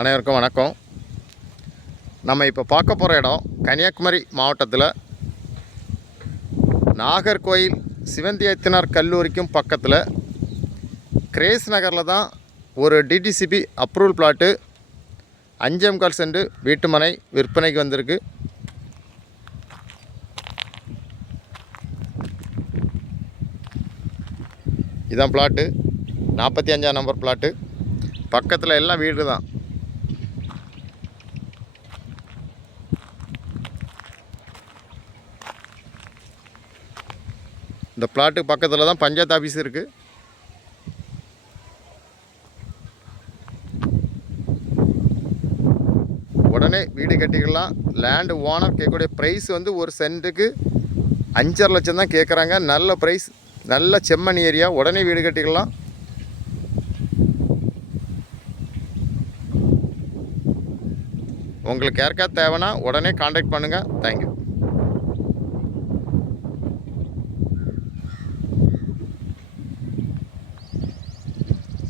அனைவருக்கும் வணக்கம். நம்ம இப்போ பார்க்க போகிற இடம் கன்னியாகுமரி மாவட்டத்தில் நாகர்கோயில் சிவந்தியத்தினார் கல்லூரிக்கும் பக்கத்தில் கிரேஸ் நகரில் தான் ஒரு டிடிசிபி அப்ரூவல் பிளாட்டு 5.25 சென்ட் வீட்டுமனை விற்பனைக்கு வந்திருக்கு. இதான் பிளாட்டு, 45ஆம் நம்பர் பிளாட்டு. பக்கத்தில் எல்லாம் வீடு தான். இந்த பிளாட்டுக்கு பக்கத்தில் தான் பஞ்சாயத்து ஆஃபீஸ் இருக்குது. உடனே வீடு கட்டிக்கலாம். லேண்டு ஓனர் கேட்கக்கூடிய ப்ரைஸ் வந்து ஒரு சென்ட்டுக்கு 5.5 லட்சம் தான் கேட்குறாங்க. நல்ல ப்ரைஸ், நல்ல செம்மண் ஏரியா. உடனே வீடு கட்டிக்கலாம். உங்களுக்கு யாருக்கா தேவைன்னா உடனே கான்டாக்ட் பண்ணுங்கள். தேங்க்யூ.